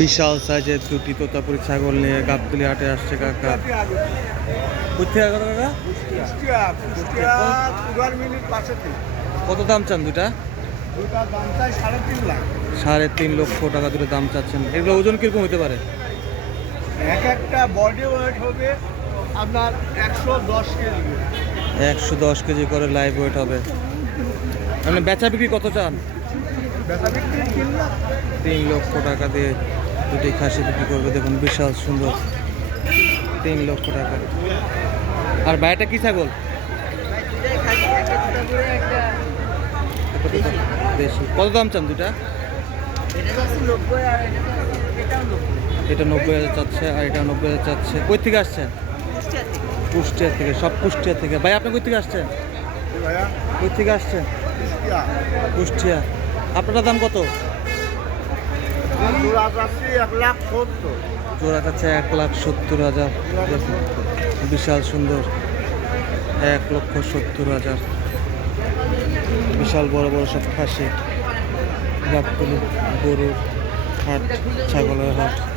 বিশাল সাইজের দুটি তোতাপুরি ছাগল নিয়ে গাবতলি হাটে আসছে কাকা। কত দাম চান দুটা? সাড়ে তিন লক্ষ টাকা দুটো দাম চাচ্ছেন। এগুলো ওজন কীরকম হতে পারে? এক একটা বডি ওয়েট হবে আপনার একশো দশ কেজি একশো দশ কেজি করে লাইভ ওয়েট হবে। মানে বেচা বিক্রি কত চান? তিন লক্ষ টাকা দিয়ে। দুটি খাসি বিক্রি করবে। দেখুন বিশাল সুন্দর তিন লক্ষ টাকা। আর ভাইটা কি ছাগল? কত দাম চান দুটা এটা নব্বই হাজার চাচ্ছে আর এটা নব্বই হাজার চাচ্ছে। কই থেকে আসছেন? কুষ্টিয়া থেকে সব কুষ্টিয়া থেকে। ভাই আপনি কই থেকে আসছেন? কই থেকে আসছেন? কুষ্টিয়া। আপনার দাম কত? জোড়া এক লাখ সত্তর হাজার। বিশাল সুন্দর। এক লক্ষ সত্তর হাজার। বিশাল বড় বড় সব খাসি। গরুর হাট, ছাগলের হাট।